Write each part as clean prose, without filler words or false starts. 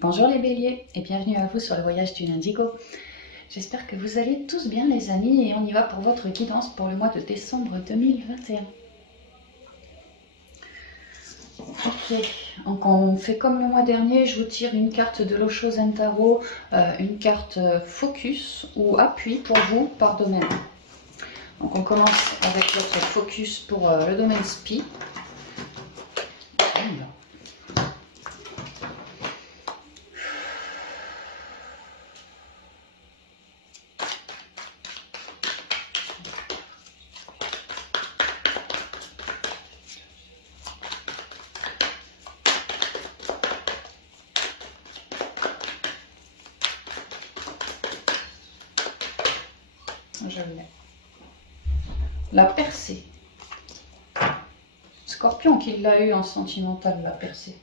Bonjour les béliers et bienvenue à vous sur le voyage du Indigo. J'espère que vous allez tous bien les amis et on y va pour votre guidance pour le mois de décembre 2021. Ok, donc on fait comme le mois dernier, je vous tire une carte de l'Osho Zen Tarot, une carte focus ou appui pour vous par domaine. Donc on commence avec votre focus pour le domaine SPI. Je l'ai. La percée. Scorpion qui l'a eu en sentimental, la percée.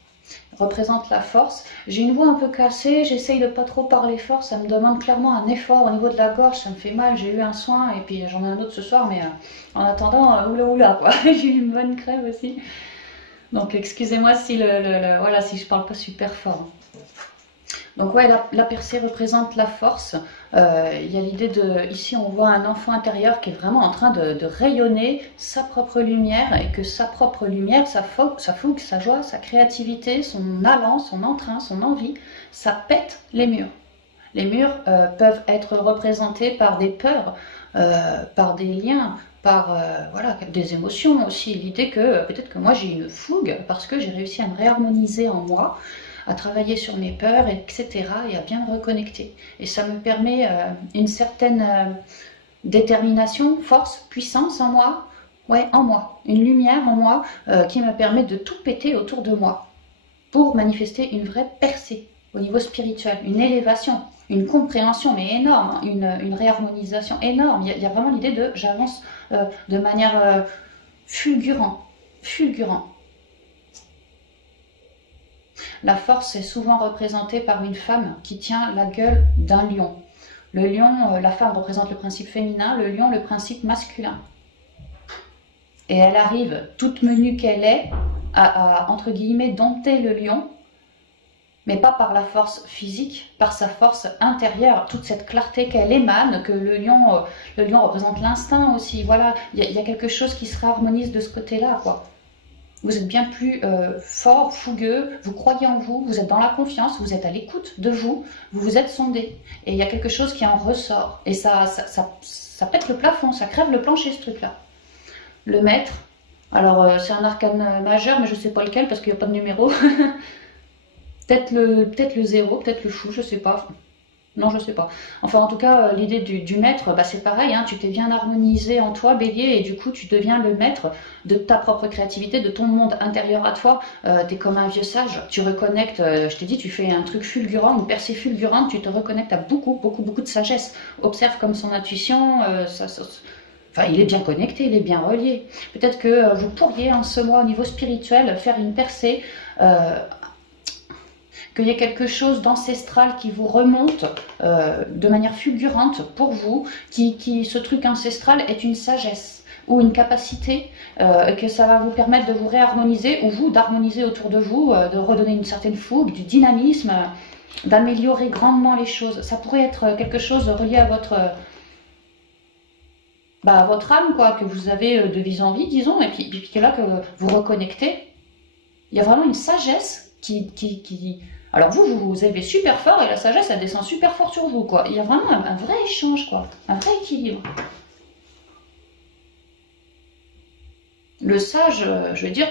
Représente la force. J'ai une voix un peu cassée, j'essaye de pas trop parler fort, ça me demande clairement un effort au niveau de la gorge, ça me fait mal, j'ai eu un soin et puis j'en ai un autre ce soir, mais en attendant, oula quoi, j'ai eu une bonne crève aussi. Donc excusez-moi si voilà, si je parle pas super fort. Donc ouais, la percée représente la force. Il y a l'idée de... Ici, on voit un enfant intérieur qui est vraiment en train de rayonner sa propre lumière et que sa propre lumière, sa fougue, sa joie, sa créativité, son allant, son entrain, son envie, ça pète les murs. Les murs peuvent être représentés par des peurs, par des liens, par voilà, des émotions aussi. L'idée que peut-être que moi j'ai une fougue parce que j'ai réussi à me réharmoniser en moi, à travailler sur mes peurs, etc. et à bien me reconnecter. Et ça me permet une certaine détermination, force, puissance en moi, ouais, en moi, une lumière en moi qui me permet de tout péter autour de moi pour manifester une vraie percée au niveau spirituel, une élévation, une compréhension mais énorme, une réharmonisation énorme. Il y a vraiment l'idée de j'avance de manière fulgurante. La force est souvent représentée par une femme qui tient la gueule d'un lion. Le lion, la femme représente le principe féminin, le lion le principe masculin. Et elle arrive, toute menue qu'elle est, à entre guillemets, dompter le lion, mais pas par la force physique, par sa force intérieure, toute cette clarté qu'elle émane, que le lion représente l'instinct aussi. Voilà, il y a quelque chose qui se réharmonise de ce côté-là, quoi. Vous êtes bien plus fort, fougueux, vous croyez en vous, vous êtes dans la confiance, vous êtes à l'écoute de vous, vous vous êtes sondé. Et il y a quelque chose qui en ressort. Et ça pète le plafond, ça crève le plancher ce truc-là. Le maître, alors c'est un arcane majeur, mais je ne sais pas lequel parce qu'il n'y a pas de numéro. peut-être le 0, peut-être le fou, je ne sais pas. Non, je sais pas. Enfin, en tout cas, l'idée du maître, bah, c'est pareil, hein, tu t'es bien harmonisé en toi, bélier, et du coup, tu deviens le maître de ta propre créativité, de ton monde intérieur à toi. Tu es comme un vieux sage, tu reconnectes, je t'ai dit, tu fais un truc fulgurant, une percée fulgurante, tu te reconnectes à beaucoup de sagesse. Observe comme son intuition, enfin, il est bien connecté, il est bien relié. Peut-être que vous pourriez, en ce mois, au niveau spirituel, faire une percée, qu'il y ait quelque chose d'ancestral qui vous remonte de manière fulgurante pour vous, ce truc ancestral est une sagesse ou une capacité, que ça va vous permettre de vous réharmoniser ou vous d'harmoniser autour de vous, de redonner une certaine fougue, du dynamisme, d'améliorer grandement les choses. Ça pourrait être quelque chose relié à votre âme, quoi, que vous avez de vie en vie, disons, et puis que là que vous reconnectez. Il y a vraiment une sagesse qui alors vous élevez super fort et la sagesse, elle descend super fort sur vous, quoi. Il y a vraiment un vrai échange, quoi. Un vrai équilibre. Le sage, je veux dire,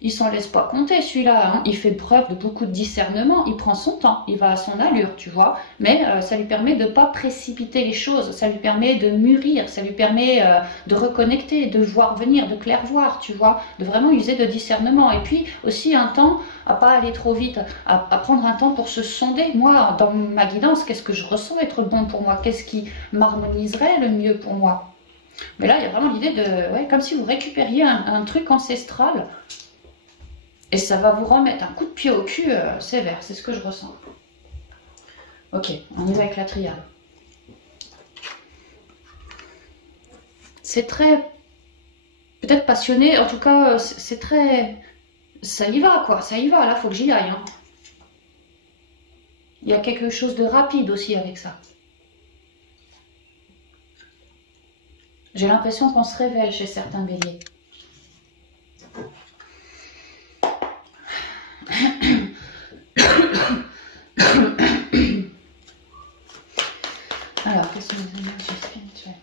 il s'en laisse pas compter, celui-là. Hein. Il fait preuve de beaucoup de discernement. Il prend son temps. Il va à son allure, tu vois. Mais ça lui permet de ne pas précipiter les choses. Ça lui permet de mûrir. Ça lui permet de reconnecter, de voir venir, de clairvoir, tu vois. De vraiment user de discernement. Et puis aussi un temps à pas aller trop vite, à prendre un temps pour se sonder. Moi, dans ma guidance, qu'est-ce que je ressens être bon pour moi? Qu'est-ce qui m'harmoniserait le mieux pour moi? Mais là, il y a vraiment l'idée de... Ouais, comme si vous récupériez un truc ancestral et ça va vous remettre un coup de pied au cul sévère. C'est ce que je ressens. Ok, on y va avec la triade. C'est très... Peut-être passionné, en tout cas, c'est très... Ça y va, quoi. Ça y va, là, faut que j'y aille. Hein. Il y a quelque chose de rapide aussi avec ça. J'ai l'impression qu'on se révèle chez certains béliers. Alors, quelles sont les énergies spirituelles?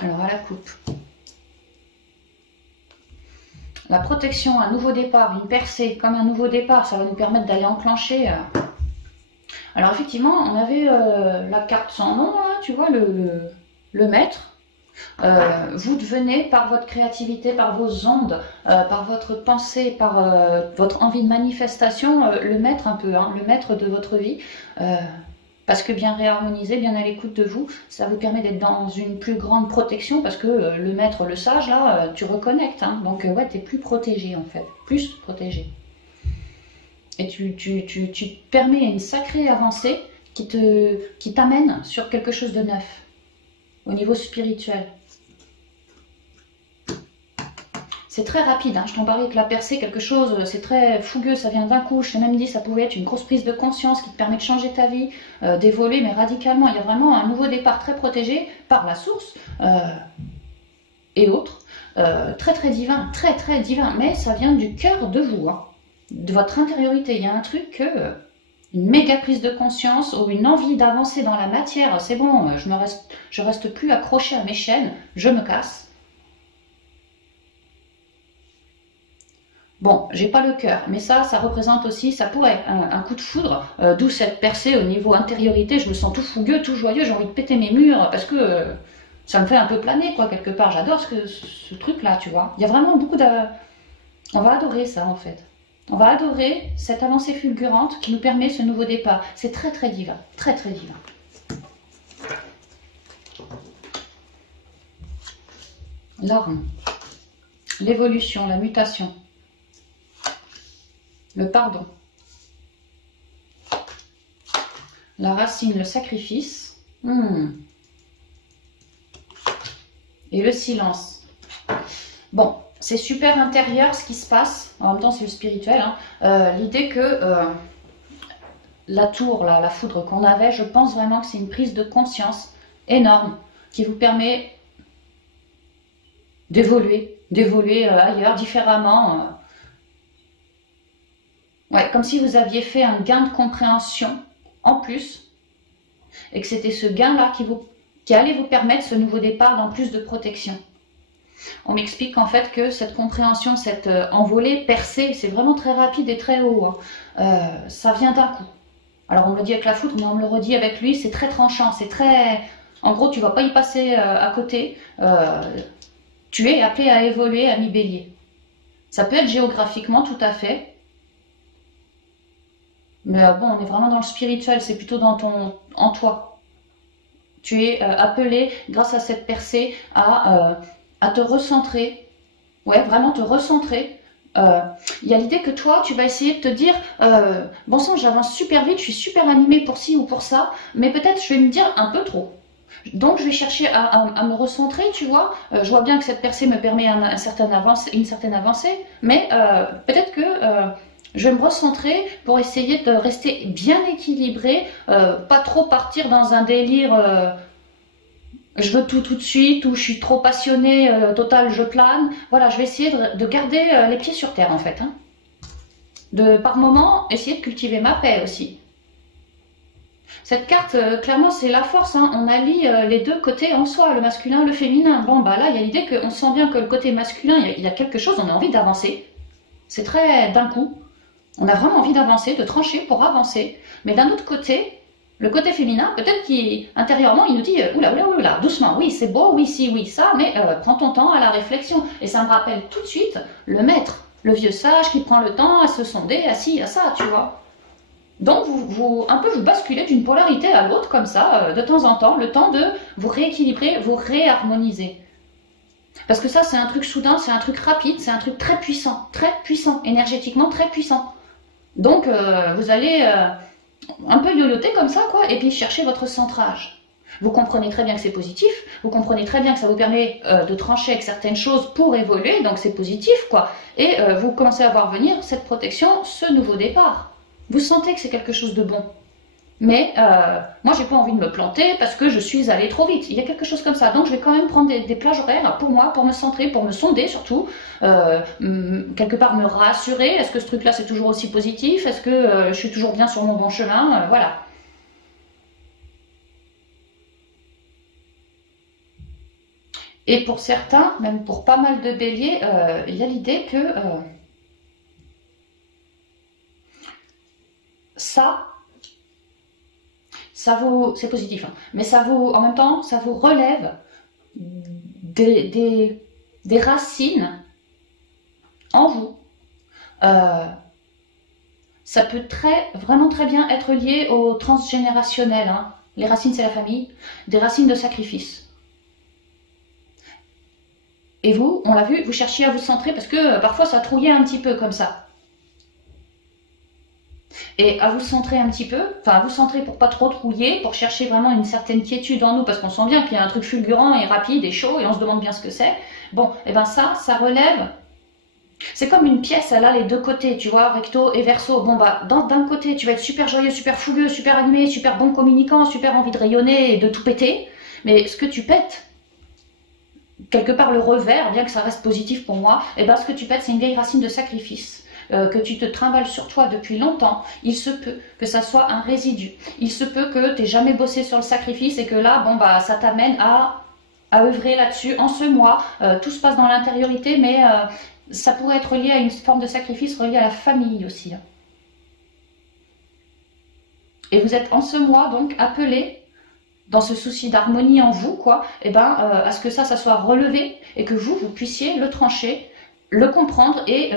Alors, à la coupe. La protection, un nouveau départ, une percée, comme un nouveau départ, ça va nous permettre d'aller enclencher. Alors, effectivement, on avait la carte sans nom, là, tu vois, le maître. Vous devenez, par votre créativité, par vos ondes, par votre pensée, par votre envie de manifestation, le maître un peu, hein, le maître de votre vie. Parce que bien réharmoniser, bien à l'écoute de vous, ça vous permet d'être dans une plus grande protection parce que le maître, le sage, là, tu reconnectes. Hein, donc, ouais, tu es plus protégé en fait, plus protégé. Et tu te permets une sacrée avancée qui t'amène sur quelque chose de neuf, au niveau spirituel. C'est très rapide, hein. Je t'en parlais que la percée, quelque chose, c'est très fougueux, ça vient d'un coup. Je t'ai même dit ça pouvait être une grosse prise de conscience qui te permet de changer ta vie, d'évoluer, mais radicalement. Il y a vraiment un nouveau départ très protégé par la source et autres. Très très divin, très très divin, mais ça vient du cœur de vous, hein, de votre intériorité. Il y a un truc, une méga prise de conscience ou une envie d'avancer dans la matière. C'est bon, je reste plus accroché à mes chaînes, je me casse. Bon, j'ai pas le cœur, mais ça représente aussi, ça pourrait un coup de foudre, d'où cette percée au niveau intériorité. Je me sens tout fougueux, tout joyeux, j'ai envie de péter mes murs parce que ça me fait un peu planer, quoi, quelque part. J'adore ce truc-là, tu vois. Il y a vraiment beaucoup de... On va adorer ça, en fait. On va adorer cette avancée fulgurante qui nous permet ce nouveau départ. C'est très, très divin. Très, très divin. L'orme. L'évolution, la mutation. Le pardon. La racine, le sacrifice. Et le silence. Bon, c'est super intérieur ce qui se passe. En même temps, c'est le spirituel. Hein. L'idée que la tour, la foudre qu'on avait, je pense vraiment que c'est une prise de conscience énorme qui vous permet d'évoluer ailleurs, différemment. Ouais, comme si vous aviez fait un gain de compréhension en plus et que c'était ce gain-là qui allait vous permettre ce nouveau départ dans plus de protection. On m'explique en fait que cette compréhension, cette envolée, percée, c'est vraiment très rapide et très haut. Hein. Ça vient d'un coup. Alors on me le dit avec la foudre, mais on me le redit avec lui, c'est très tranchant, c'est très... En gros, tu ne vas pas y passer à côté. Tu es appelé à évoluer à mi-bélier. Ça peut être géographiquement tout à fait. Mais bon, on est vraiment dans le spirituel, c'est plutôt en toi. Tu es appelé, grâce à cette percée, à te recentrer. Ouais, vraiment te recentrer. Il y a l'idée que toi, tu vas essayer de te dire, bon sang, j'avance super vite, je suis super animée pour ci ou pour ça, mais peut-être je vais me dire un peu trop. Donc je vais chercher à me recentrer, tu vois. Je vois bien que cette percée me permet une certaine avancée, mais peut-être que... je vais me recentrer pour essayer de rester bien équilibré, pas trop partir dans un délire je veux tout de suite ou je suis trop passionnée, total je plane. Voilà, je vais essayer de garder les pieds sur terre en fait. Hein. Par moment, essayer de cultiver ma paix aussi. Cette carte, clairement, c'est la force. Hein. On allie les deux côtés en soi, le masculin, le féminin. Bon, bah là, il y a l'idée qu'on sent bien que le côté masculin, il y a quelque chose, on a envie d'avancer. C'est très d'un coup. On a vraiment envie d'avancer, de trancher pour avancer. Mais d'un autre côté, le côté féminin, peut-être qu'intérieurement, il nous dit oula, oula, oula, doucement, oui, c'est beau, oui, si, oui, ça, mais prends ton temps à la réflexion. Et ça me rappelle tout de suite le maître, le vieux sage qui prend le temps à se sonder, à ci, à ça, tu vois. Donc, vous basculez d'une polarité à l'autre, comme ça, de temps en temps, le temps de vous rééquilibrer, vous réharmoniser. Parce que ça, c'est un truc soudain, c'est un truc rapide, c'est un truc très puissant, énergétiquement très puissant. Donc, vous allez un peu yoyoter comme ça, quoi, et puis chercher votre centrage. Vous comprenez très bien que c'est positif, vous comprenez très bien que ça vous permet de trancher avec certaines choses pour évoluer, donc c'est positif, quoi. Et vous commencez à voir venir cette protection, ce nouveau départ. Vous sentez que c'est quelque chose de bon. Mais moi, j'ai pas envie de me planter parce que je suis allée trop vite. Il y a quelque chose comme ça. Donc, je vais quand même prendre des plages horaires pour moi, pour me centrer, pour me sonder surtout. Quelque part, me rassurer. Est-ce que ce truc-là, c'est toujours aussi positif? Est-ce que je suis toujours bien sur mon bon chemin? Voilà. Et pour certains, même pour pas mal de béliers, il y a l'idée que ça vous, c'est positif, hein, mais ça vous, en même temps, ça vous relève des racines en vous. Ça peut vraiment très bien être lié au transgénérationnel. Hein. Les racines, c'est la famille, des racines de sacrifice. Et vous, on l'a vu, vous cherchiez à vous centrer parce que parfois ça trouillait un petit peu comme ça. Et à vous centrer un petit peu, enfin à vous centrer pour pas trop trouiller, pour chercher vraiment une certaine quiétude en nous, parce qu'on sent bien qu'il y a un truc fulgurant et rapide et chaud et on se demande bien ce que c'est. Bon, et ben ça relève. C'est comme une pièce, elle a les deux côtés, tu vois, recto et verso. Bon bah, d'un côté, tu vas être super joyeux, super fougueux, super animé, super bon communicant, super envie de rayonner et de tout péter. Mais ce que tu pètes, quelque part le revers, bien que ça reste positif pour moi, et ben ce que tu pètes, c'est une vieille racine de sacrifice. Que tu te trimbales sur toi depuis longtemps, il se peut que ça soit un résidu. Il se peut que tu n'aies jamais bossé sur le sacrifice et que là, bon, bah, ça t'amène à œuvrer là-dessus en ce mois. Tout se passe dans l'intériorité, mais ça pourrait être lié à une forme de sacrifice relié à la famille aussi. Hein. Et vous êtes en ce mois, donc, appelé, dans ce souci d'harmonie en vous, quoi, et ben, à ce que ça soit relevé et que vous puissiez le trancher, le comprendre et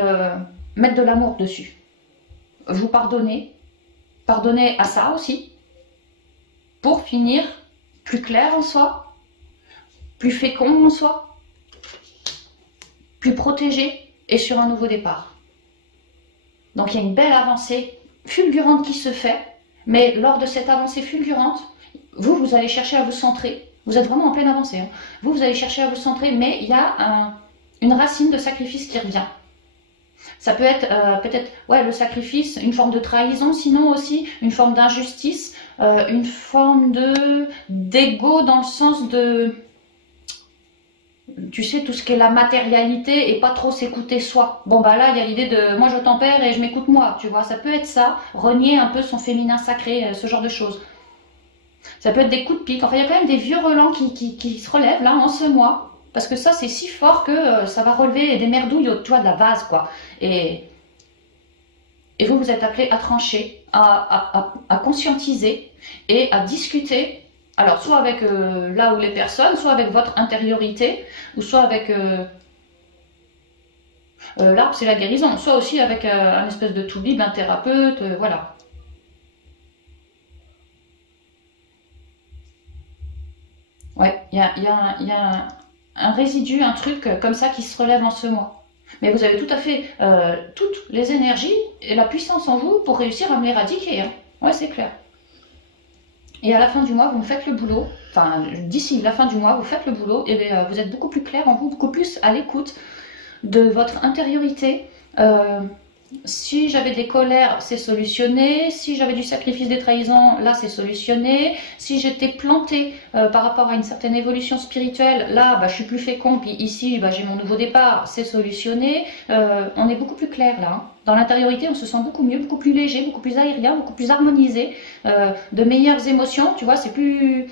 mettre de l'amour dessus. Vous pardonnez à ça aussi, pour finir plus clair en soi, plus fécond en soi, plus protégé et sur un nouveau départ. Donc il y a une belle avancée fulgurante qui se fait, mais lors de cette avancée fulgurante, vous allez chercher à vous centrer. Vous êtes vraiment en pleine avancée. Hein. Vous allez chercher à vous centrer, mais il y a une racine de sacrifice qui revient. Ça peut être peut-être le sacrifice, une forme de trahison, sinon aussi une forme d'injustice, une forme d'ego dans le sens de, tu sais, tout ce qui est la matérialité et pas trop s'écouter soi. Bon bah là il y a l'idée de moi je tempère et je m'écoute moi, tu vois, ça peut être ça, renier un peu son féminin sacré, ce genre de choses. Ça peut être des coups de pique, enfin il y a quand même des vieux relents qui se relèvent là en ce mois. Parce que ça, c'est si fort que ça va relever des merdouilles tu vois, de la vase, quoi. Et vous êtes appelés à trancher, à conscientiser et à discuter. Alors, soit avec là où les personnes, soit avec votre intériorité, ou soit avec l'arbre, c'est la guérison, soit aussi avec un espèce de toubib, un thérapeute, voilà. Ouais, il y a un résidu, un truc comme ça qui se relève en ce mois. Mais vous avez tout à fait toutes les énergies et la puissance en vous pour réussir à me l'éradiquer. Hein. Ouais, c'est clair. Et à la fin du mois, vous me faites le boulot. Enfin, d'ici la fin du mois, vous faites le boulot et vous êtes beaucoup plus clair en vous, beaucoup plus à l'écoute de votre intériorité. Si j'avais des colères, c'est solutionné. Si j'avais du sacrifice, des trahisons, là, c'est solutionné. Si j'étais plantée par rapport à une certaine évolution spirituelle, là, bah, je suis plus fécond. Puis ici, bah, j'ai mon nouveau départ, c'est solutionné. On est beaucoup plus clair là. Hein. Dans l'intériorité, on se sent beaucoup mieux, beaucoup plus léger, beaucoup plus aérien, beaucoup plus harmonisé. De meilleures émotions, tu vois, c'est plus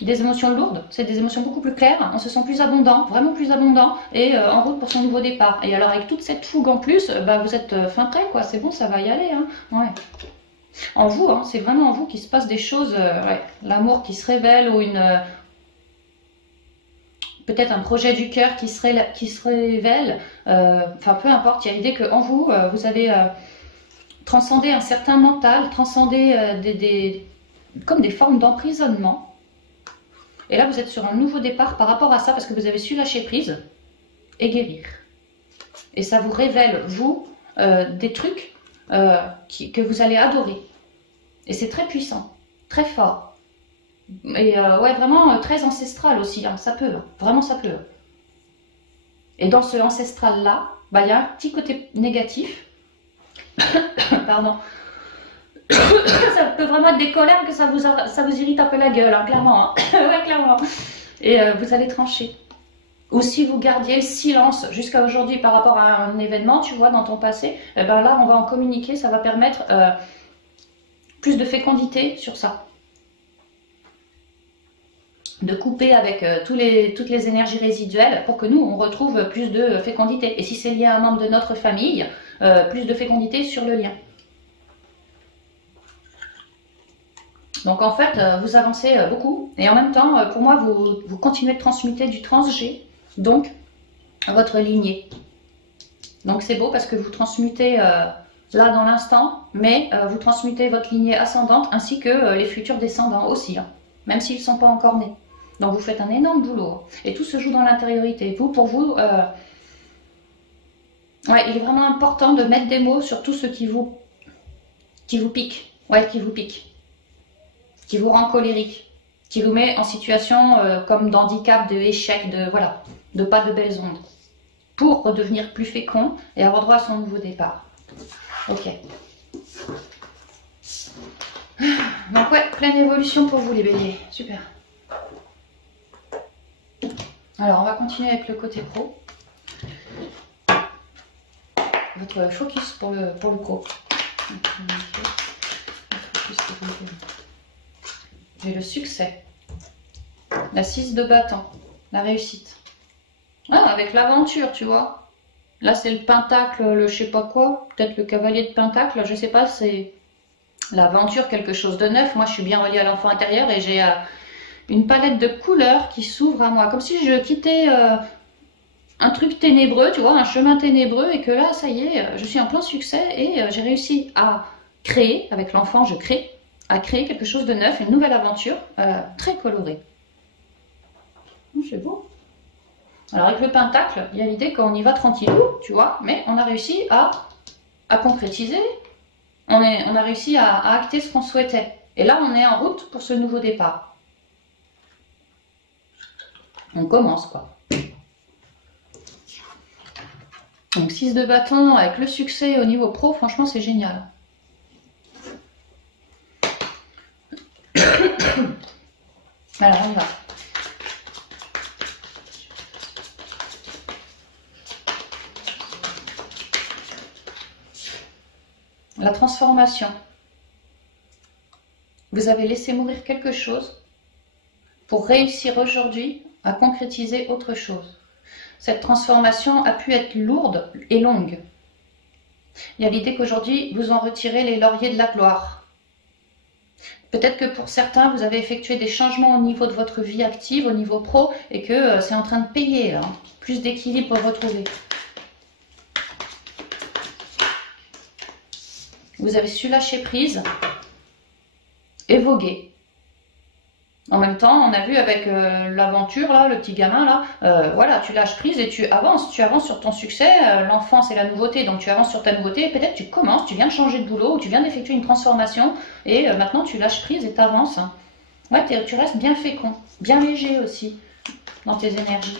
des émotions lourdes, c'est des émotions beaucoup plus claires, on se sent plus abondant, vraiment plus abondant, et en route pour son nouveau départ. Et alors avec toute cette fougue en plus, bah, vous êtes fin prêt, quoi, c'est bon, ça va y aller. Hein. Ouais. En vous, hein, c'est vraiment en vous qu'il se passe des choses, ouais. L'amour qui se révèle, ou peut-être un projet du cœur qui se révèle, enfin peu importe, il y a l'idée qu'en vous, vous avez transcendé un certain mental, transcendé comme des formes d'emprisonnement. Et là, vous êtes sur un nouveau départ par rapport à ça, parce que vous avez su lâcher prise et guérir. Et ça vous révèle, vous, des trucs que vous allez adorer. Et c'est très puissant, très fort. Et ouais, vraiment très ancestral aussi, hein. Ça peut, hein. Vraiment ça peut. Et dans ce ancestral-là, bah, il y a un petit côté négatif. Pardon. Ça peut vraiment être des colères que ça vous irrite un peu la gueule, hein, clairement. Hein. Ouais, clairement. Et vous allez trancher. Ou si vous gardiez le silence jusqu'à aujourd'hui par rapport à un événement, tu vois, dans ton passé, eh ben là, on va en communiquer, ça va permettre plus de fécondité sur ça. De couper avec toutes les énergies résiduelles pour que nous, on retrouve plus de fécondité. Et si c'est lié à un membre de notre famille, plus de fécondité sur le lien. Donc en fait, vous avancez beaucoup. Et en même temps, pour moi, vous continuez de transmuter du trans-G, donc votre lignée. Donc c'est beau parce que vous transmutez là dans l'instant, mais vous transmutez votre lignée ascendante ainsi que les futurs descendants aussi, hein, même s'ils ne sont pas encore nés. Donc vous faites un énorme boulot. Et tout se joue dans l'intériorité. Vous, pour vous, ouais, il est vraiment important de mettre des mots sur tout ce qui vous pique. Ouais, qui vous pique. Qui vous rend colérique. Qui vous met en situation comme d'handicap, de échec, de voilà, de pas de belles ondes. Pour redevenir plus fécond et avoir droit à son nouveau départ. Ok. Donc ouais, pleine évolution pour vous les béliers. Super. Alors, on va continuer avec le côté pro. Votre focus pour le pro. J'ai le succès. La 6 de bâton. La réussite. Ah, avec l'aventure, tu vois. Là, c'est le pentacle, le je sais pas quoi. Peut-être le cavalier de pentacle, je sais pas, c'est l'aventure, quelque chose de neuf. Moi, je suis bien reliée à l'enfant intérieur et j'ai une palette de couleurs qui s'ouvre à moi. Comme si je quittais un truc ténébreux, tu vois, un chemin ténébreux et que là, ça y est, je suis en plein succès et j'ai réussi à créer, avec l'enfant, je crée, à créer quelque chose de neuf, une nouvelle aventure très colorée. C'est beau. Alors avec le pentacle, il y a l'idée qu'on y va tranquillou, tu vois, mais on a réussi à concrétiser, on a réussi à acter ce qu'on souhaitait. Et là, on est en route pour ce nouveau départ. On commence, quoi. Donc 6 de bâton avec le succès au niveau pro, franchement, c'est génial. Alors, on va. La transformation. Vous avez laissé mourir quelque chose pour réussir aujourd'hui à concrétiser autre chose. Cette transformation a pu être lourde et longue. Il y a l'idée qu'aujourd'hui, vous en retirez les lauriers de la gloire. Peut-être que pour certains, vous avez effectué des changements au niveau de votre vie active, au niveau pro, et que c'est en train de payer, hein. Plus d'équilibre retrouvé. Vous avez su lâcher prise et voguer. En même temps, on a vu avec l'aventure, là, le petit gamin, là, voilà, tu lâches prise et tu avances sur ton succès. L'enfant, c'est la nouveauté, donc tu avances sur ta nouveauté. Peut-être tu commences, tu viens de changer de boulot, ou tu viens d'effectuer une transformation, et maintenant tu lâches prise et tu avances. Ouais, tu restes bien fécond, bien léger aussi dans tes énergies.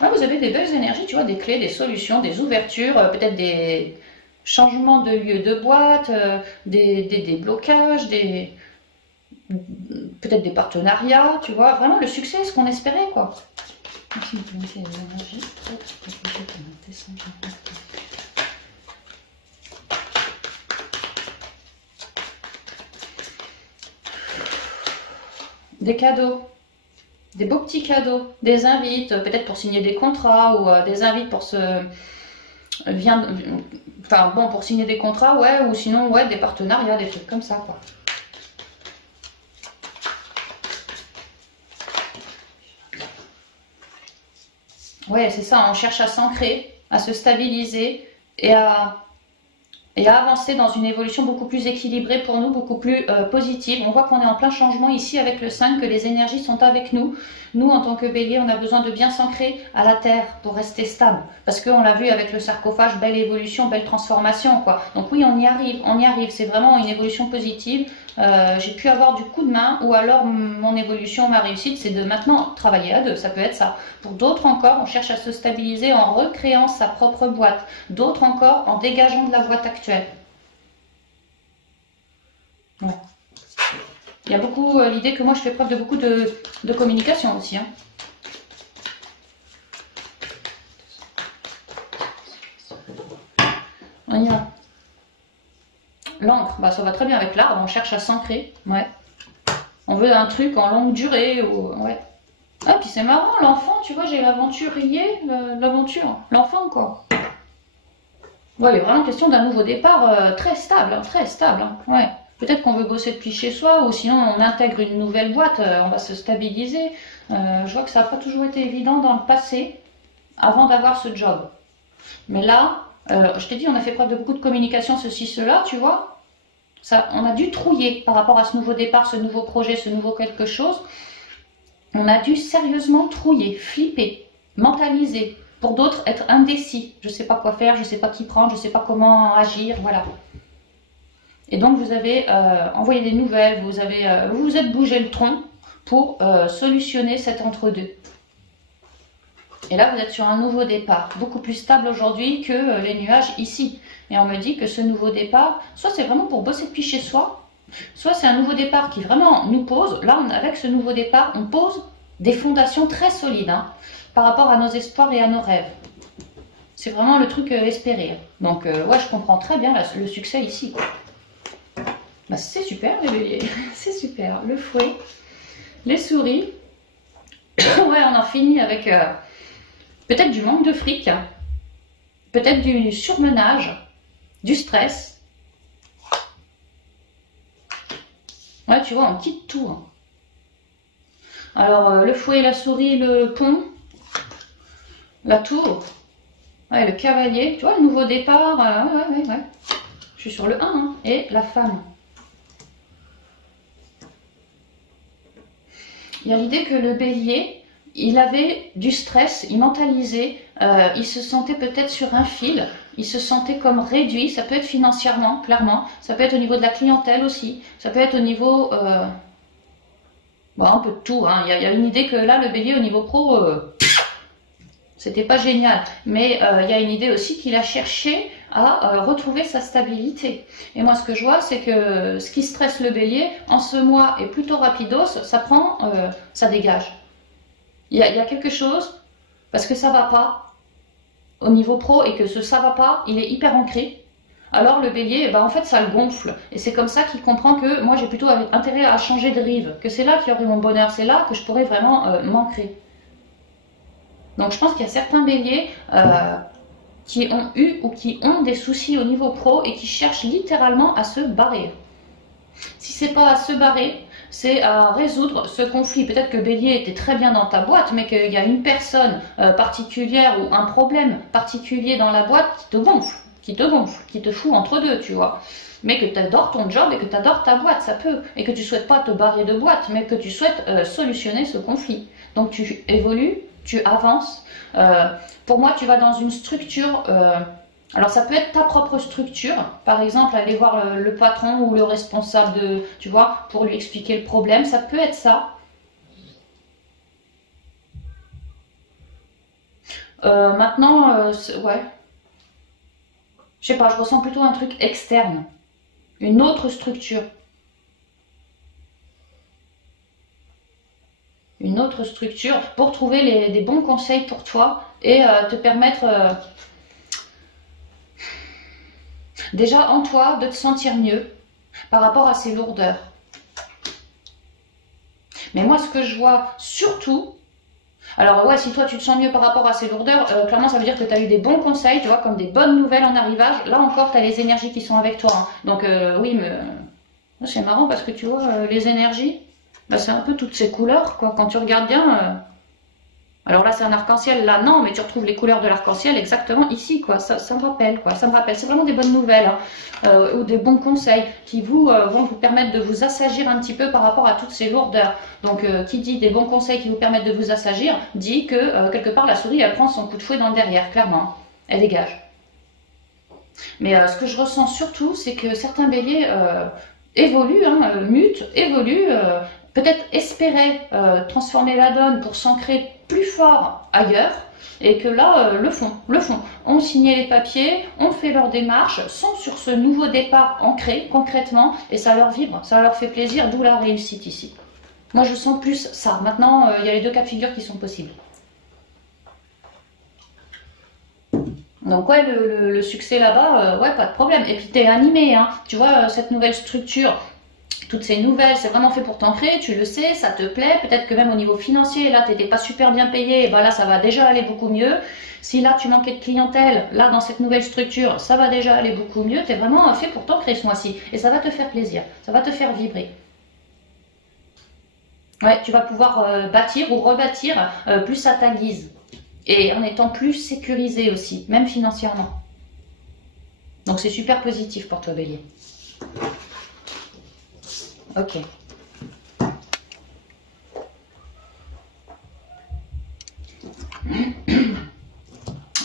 Ouais, vous avez des belles énergies, tu vois, des clés, des solutions, des ouvertures, peut-être des changements de lieu de boîte, des déblocages, peut-être des partenariats, tu vois, vraiment le succès, ce qu'on espérait, quoi. Merci de commencer les énergies. Des cadeaux, des beaux petits cadeaux, des invites, peut-être pour signer des contrats ou des invites pour enfin bon, pour signer des contrats, ouais, ou sinon, ouais, des partenariats, des trucs comme ça, quoi. Ouais, c'est ça, on cherche à s'ancrer, à se stabiliser et à et à avancer dans une évolution beaucoup plus équilibrée pour nous, beaucoup plus positive. On voit qu'on est en plein changement ici avec le 5, que les énergies sont avec nous. Nous, en tant que bélier, on a besoin de bien s'ancrer à la terre pour rester stable. Parce qu'on l'a vu avec le sarcophage, belle évolution, belle transformation, quoi. Donc oui, on y arrive. C'est vraiment une évolution positive. J'ai pu avoir du coup de main, ou alors mon évolution, ma réussite, c'est de maintenant travailler à deux, ça peut être ça. Pour d'autres encore, on cherche à se stabiliser en recréant sa propre boîte. D'autres encore, en dégageant de la boîte actuelle. Ouais. Il y a beaucoup l'idée que moi je fais preuve de beaucoup de communication aussi. Hein. On y va. L'encre, bah, ça va très bien avec l'arbre, on cherche à s'ancrer. Ouais. On veut un truc en longue durée. Ou... ouais. Ah, puis c'est marrant, l'enfant, tu vois, j'ai l'aventurier, l'aventure, l'enfant quoi. Ouais, il est vraiment question d'un nouveau départ très stable, hein, très stable. Hein. Ouais. Peut-être qu'on veut bosser depuis chez soi, ou sinon on intègre une nouvelle boîte, on va se stabiliser. Je vois que ça n'a pas toujours été évident dans le passé, avant d'avoir ce job. Mais là, je t'ai dit, on a fait preuve de beaucoup de communication, ceci, cela, tu vois. Ça, on a dû trouiller par rapport à ce nouveau départ, ce nouveau projet, ce nouveau quelque chose. On a dû sérieusement trouiller, flipper, mentaliser. Pour d'autres, être indécis. Je ne sais pas quoi faire, je ne sais pas qui prendre, je ne sais pas comment agir, voilà. Et donc vous avez envoyé des nouvelles, vous vous êtes bougé le tronc pour solutionner cet entre-deux. Et là vous êtes sur un nouveau départ, beaucoup plus stable aujourd'hui que les nuages ici. Et on me dit que ce nouveau départ, soit c'est vraiment pour bosser depuis chez soi, soit c'est un nouveau départ qui vraiment nous pose, là avec ce nouveau départ, on pose des fondations très solides hein, par rapport à nos espoirs et à nos rêves. C'est vraiment le truc espéré. Donc ouais, je comprends très bien là, le succès ici. Bah, c'est super les béliers, c'est super. Le fouet, les souris. Ouais, on en finit avec peut-être du manque de fric, peut-être du surmenage, du stress. Ouais, tu vois, on quitte tout. Hein. Alors, le fouet, la souris, le pont, la tour, ouais, le cavalier, tu vois, le nouveau départ, ouais. Je suis sur le 1, hein, et la femme. Il y a l'idée que le bélier, il avait du stress, il mentalisait, il se sentait peut-être sur un fil, il se sentait comme réduit, ça peut être financièrement, clairement, ça peut être au niveau de la clientèle aussi, ça peut être au niveau, bon, un peu de tout, hein. Il y a une idée que là, le bélier au niveau pro, c'était pas génial, mais il y a une idée aussi qu'il a cherché à retrouver sa stabilité. Et moi, ce que je vois, c'est que ce qui stresse le bélier, en ce mois est plutôt rapidos, ça prend, ça dégage. Il y a quelque chose, parce que ça va pas au niveau pro, et que ce ça va pas, il est hyper ancré. Alors le bélier, en fait, ça le gonfle. Et c'est comme ça qu'il comprend que moi, j'ai plutôt intérêt à changer de rive, que c'est là qu'il y aurait mon bonheur, c'est là que je pourrais vraiment m'ancrer. Donc je pense qu'il y a certains béliers qui ont eu ou qui ont des soucis au niveau pro et qui cherchent littéralement à se barrer. Si c'est pas à se barrer, c'est à résoudre ce conflit. Peut-être que bélier était très bien dans ta boîte, mais qu'il y a une personne particulière ou un problème particulier dans la boîte qui te fout entre deux, tu vois. Mais que tu adores ton job et que tu adores ta boîte, ça peut. Et que tu souhaites pas te barrer de boîte, mais que tu souhaites solutionner ce conflit. Donc tu évolues, tu avances. Pour moi, tu vas dans une structure. Alors ça peut être ta propre structure. Par exemple, aller voir le patron ou le responsable tu vois, pour lui expliquer le problème. Ça peut être ça. Maintenant, ouais. Je sais pas, je ressens plutôt un truc externe. Une autre structure. Une autre structure pour trouver des bons conseils pour toi et te permettre déjà en toi de te sentir mieux par rapport à ces lourdeurs. Mais moi ce que je vois surtout, alors ouais, si toi tu te sens mieux par rapport à ces lourdeurs, clairement ça veut dire que tu as eu des bons conseils, tu vois, comme des bonnes nouvelles en arrivage. Là encore tu as les énergies qui sont avec toi. Hein. Donc oui, mais c'est marrant parce que tu vois, les énergies, c'est un peu toutes ces couleurs, quoi. Quand tu regardes bien, Alors là, c'est un arc-en-ciel, là, non, mais tu retrouves les couleurs de l'arc-en-ciel exactement ici, quoi. Ça me rappelle, quoi. Ça me rappelle. C'est vraiment des bonnes nouvelles, hein, ou des bons conseils qui vont vous permettre de vous assagir un petit peu par rapport à toutes ces lourdeurs. Donc, qui dit des bons conseils qui vous permettent de vous assagir, dit que, quelque part, la souris, elle prend son coup de fouet dans le derrière, clairement. Elle dégage. Mais ce que je ressens surtout, c'est que certains béliers évoluent, hein, mutent, évoluent, peut-être espéraient transformer la donne pour s'ancrer plus fort ailleurs, et que là, le font, ont signé les papiers, ont fait leur démarche, sont sur ce nouveau départ ancré concrètement, et ça leur vibre, ça leur fait plaisir, d'où la réussite ici. Moi, je sens plus ça. Maintenant, il y a les deux cas de figure qui sont possibles. Donc ouais, le succès là-bas, ouais, pas de problème. Et puis t'es animé, hein. Tu vois, cette nouvelle structure, toutes ces nouvelles, c'est vraiment fait pour t'ancrer, tu le sais, ça te plaît. Peut-être que même au niveau financier, là, t'étais pas super bien payé, et ben là, ça va déjà aller beaucoup mieux. Si là, tu manquais de clientèle, là, dans cette nouvelle structure, ça va déjà aller beaucoup mieux. T'es vraiment fait pour t'ancrer ce mois-ci. Et ça va te faire plaisir, ça va te faire vibrer. Ouais, tu vas pouvoir bâtir ou rebâtir plus à ta guise. Et en étant plus sécurisé aussi, même financièrement. Donc c'est super positif pour toi, Bélier. Ok.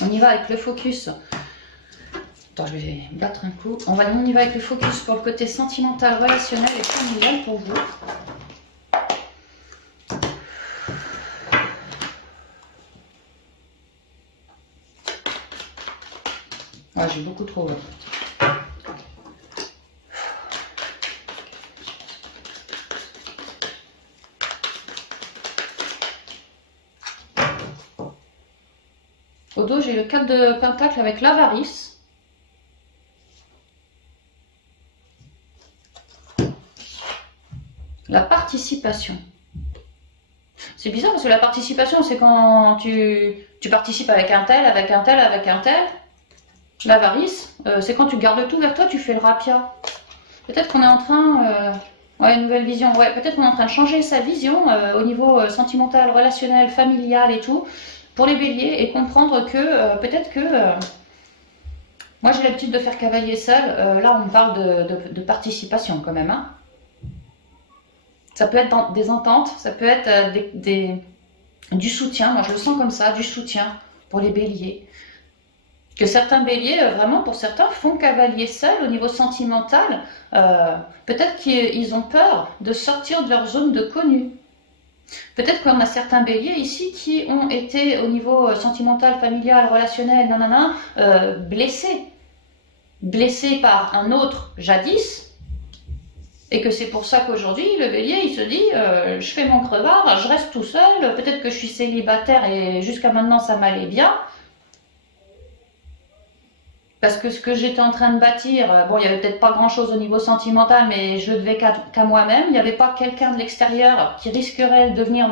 On y va avec le focus. Attends, je vais battre un coup. On y va avec le focus pour le côté sentimental, relationnel et familial pour vous. Ouais, j'ai beaucoup trop. Au dos, j'ai le 4 de pentacle avec l'avarice. La participation. C'est bizarre parce que la participation, c'est quand tu participes avec un tel, avec un tel, avec un tel. L'avarice, c'est quand tu gardes tout vers toi, tu fais le rapia. Peut-être qu'on est en train... ouais, une nouvelle vision. Ouais, peut-être qu'on est en train de changer sa vision au niveau sentimental, relationnel, familial et tout, pour les béliers, et comprendre que peut-être que... moi, j'ai l'habitude de faire cavalier seul. Là, on parle de participation quand même. Hein. Ça peut être dans des ententes, ça peut être du soutien. Moi, je le sens comme ça, du soutien pour les béliers. Que certains béliers, vraiment pour certains, font cavalier seul au niveau sentimental. Peut-être qu'ils ont peur de sortir de leur zone de connu. Peut-être qu'on a certains béliers ici qui ont été au niveau sentimental, familial, relationnel, nanana, blessés. Blessés par un autre jadis. Et que c'est pour ça qu'aujourd'hui, le bélier, il se dit, je fais mon crevard, je reste tout seul, peut-être que je suis célibataire et jusqu'à maintenant ça m'allait bien. Parce que ce que j'étais en train de bâtir, bon, il n'y avait peut-être pas grand-chose au niveau sentimental, mais je le devais qu'à moi-même. Il n'y avait pas quelqu'un de l'extérieur qui risquerait de venir,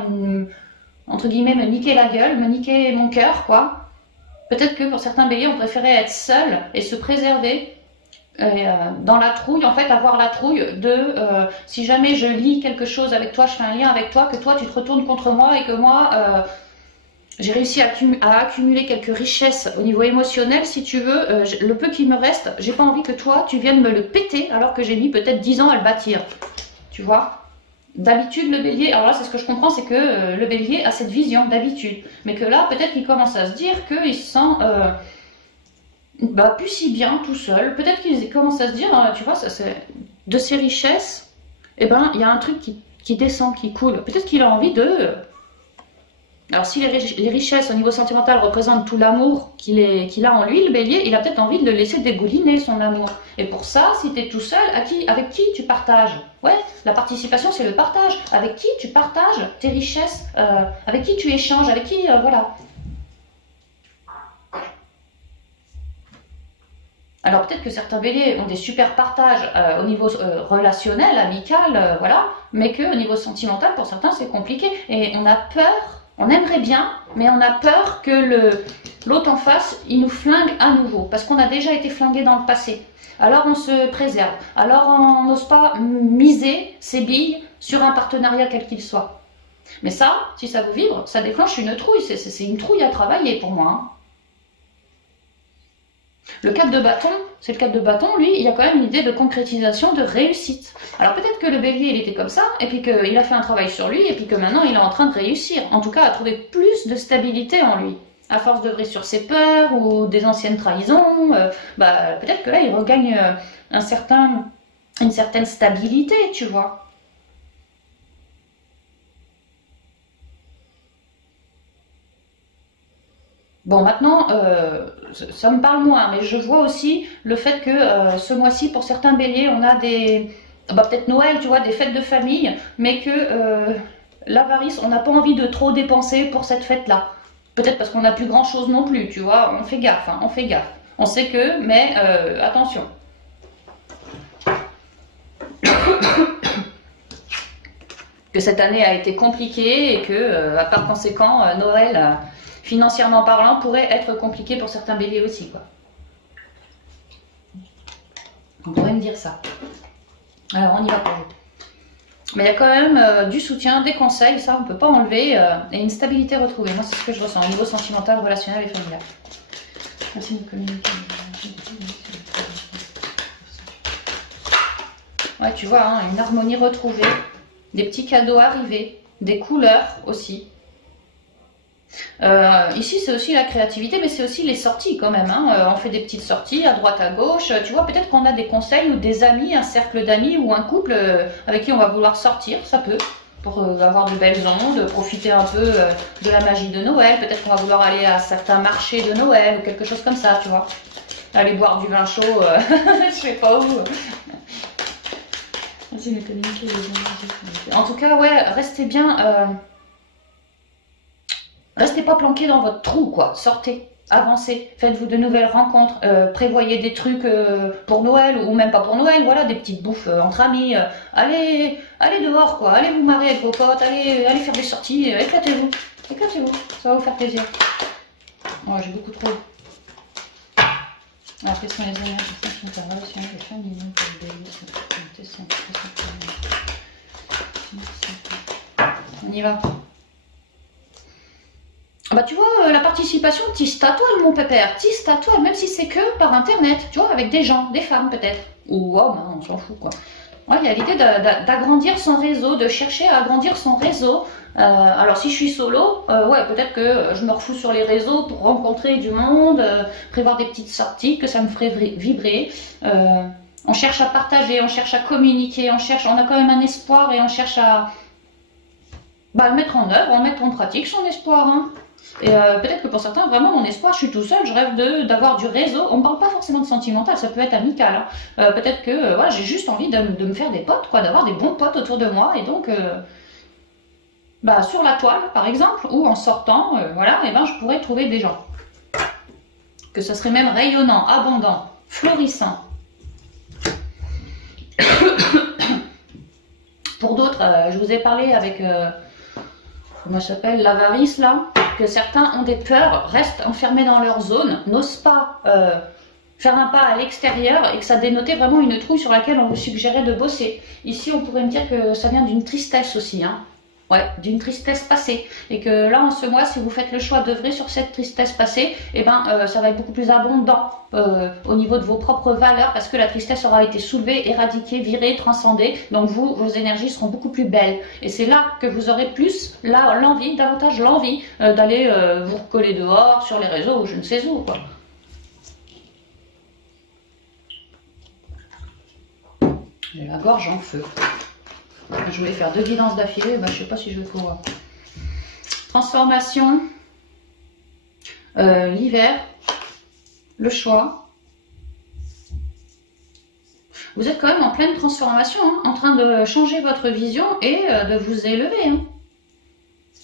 entre guillemets, me niquer la gueule, me niquer mon cœur, quoi. Peut-être que pour certains béliers, on préférait être seul et se préserver. Dans la trouille, en fait, avoir la trouille de si jamais je lis quelque chose avec toi, je fais un lien avec toi, que toi tu te retournes contre moi et que moi j'ai réussi à accumuler quelques richesses au niveau émotionnel, si tu veux, le peu qui me reste, j'ai pas envie que toi tu viennes me le péter alors que j'ai mis peut-être 10 ans à le bâtir, tu vois. D'habitude le bélier, alors là c'est ce que je comprends, c'est que le bélier a cette vision d'habitude, mais que là peut-être qu'il commence à se dire qu'il se sent plus si bien tout seul. Peut-être qu'il commence à se dire, tu vois, ça, de ses richesses, eh ben, il y a un truc qui descend, qui coule. Peut-être qu'il a envie de... Alors si les richesses au niveau sentimental représentent tout l'amour qu'il a en lui, le bélier, il a peut-être envie de le laisser dégouliner son amour. Et pour ça, si tu es tout seul, avec qui tu partages? Ouais, la participation c'est le partage. Avec qui tu partages tes richesses, avec qui tu échanges, avec qui, voilà. Alors peut-être que certains béliers ont des super partages au niveau relationnel, amical, voilà, mais qu'au niveau sentimental, pour certains, c'est compliqué. Et on a peur, on aimerait bien, mais on a peur que l'autre en face, il nous flingue à nouveau, parce qu'on a déjà été flingué dans le passé. Alors on se préserve, alors on n'ose pas miser ses billes sur un partenariat quel qu'il soit. Mais ça, si ça vous vibre, ça déclenche une trouille. C'est une trouille à travailler pour moi. Hein. Le 4 de bâton, c'est le 4 de bâton, lui, il y a quand même une idée de concrétisation, de réussite. Alors peut-être que le bélier, il était comme ça, et puis qu'il a fait un travail sur lui, et puis que maintenant, il est en train de réussir. En tout cas, à trouver plus de stabilité en lui. À force d'œuvrer sur ses peurs, ou des anciennes trahisons, peut-être que là, il regagne une certaine stabilité, tu vois. Bon, maintenant, ça me parle moins, mais je vois aussi le fait que ce mois-ci, pour certains béliers, on a des... peut-être Noël, tu vois, des fêtes de famille, mais que l'avarice, on n'a pas envie de trop dépenser pour cette fête-là. Peut-être parce qu'on n'a plus grand-chose non plus, tu vois, on fait gaffe, hein, on fait gaffe. On sait que, mais attention. Que cette année a été compliquée et que, par conséquent, Noël... financièrement parlant, pourrait être compliqué pour certains béliers aussi, quoi. On pourrait me dire ça. Alors, on y va pour vous. Mais il y a quand même du soutien, des conseils, ça on ne peut pas enlever, et une stabilité retrouvée. Moi, c'est ce que je ressens au niveau sentimental, relationnel et familial. Merci de communiquer. Ouais, tu vois, hein, une harmonie retrouvée, des petits cadeaux arrivés, des couleurs aussi. Ici c'est aussi la créativité, mais c'est aussi les sorties quand même, hein. On fait des petites sorties à droite à gauche, tu vois, peut-être qu'on a des conseils ou des amis, un cercle d'amis ou un couple avec qui on va vouloir sortir, ça peut, pour avoir de belles ondes, profiter un peu de la magie de Noël, peut-être qu'on va vouloir aller à certains marchés de Noël ou quelque chose comme ça, tu vois, aller boire du vin chaud, je sais pas où. En tout cas, ouais, restez bien... Restez pas planqués dans votre trou, quoi. Sortez, avancez, faites-vous de nouvelles rencontres, prévoyez des trucs pour Noël ou même pas pour Noël, voilà, des petites bouffes entre amis. Allez dehors, quoi. Allez vous marrer avec vos potes, allez faire des sorties, éclatez-vous, ça va vous faire plaisir. Oh, j'ai beaucoup trop. Après, ce sont les énergies relationnelles et familiales pour le bélier. On y va. Bah tu vois, la participation, tisse ta toile mon pépère, tisse ta toile, même si c'est que par internet, tu vois, avec des gens, des femmes peut-être, ou hommes, hein, on s'en fout quoi. Ouais, il y a l'idée d'agrandir son réseau, de chercher à agrandir son réseau. Alors si je suis solo, ouais, peut-être que je me refous sur les réseaux pour rencontrer du monde, prévoir des petites sorties, que ça me ferait vibrer. On cherche à partager, on cherche à communiquer, on a quand même un espoir et on cherche à le mettre en œuvre, mettre en pratique son espoir. Hein. Et peut-être que pour certains, vraiment, mon espoir, je suis tout seul, je rêve d'avoir du réseau. On ne parle pas forcément de sentimental, ça peut être amical. Hein. Peut-être que voilà, j'ai juste envie de me faire des potes, quoi, d'avoir des bons potes autour de moi. Et donc, sur la toile, par exemple, ou en sortant, voilà, et je pourrais trouver des gens. Que ce serait même rayonnant, abondant, florissant. Pour d'autres, je vous ai parlé avec... comment ça s'appelle, l'avarice là, que certains ont des peurs, restent enfermés dans leur zone, n'osent pas faire un pas à l'extérieur et que ça dénotait vraiment une trouille sur laquelle on vous suggérait de bosser. Ici, on pourrait me dire que ça vient d'une tristesse aussi, hein. Ouais, d'une tristesse passée. Et que là, en ce mois, si vous faites le choix d'œuvrer sur cette tristesse passée, ça va être beaucoup plus abondant au niveau de vos propres valeurs parce que la tristesse aura été soulevée, éradiquée, virée, transcendée. Donc vos énergies seront beaucoup plus belles. Et c'est là que vous aurez plus davantage l'envie d'aller vous recoller dehors, sur les réseaux ou je ne sais où, quoi. J'ai la gorge en feu. Je voulais faire 2 guidances d'affilée, je ne sais pas si je vais pouvoir. Transformation, l'hiver, le choix. Vous êtes quand même en pleine transformation, hein, en train de changer votre vision et de vous élever. Hein.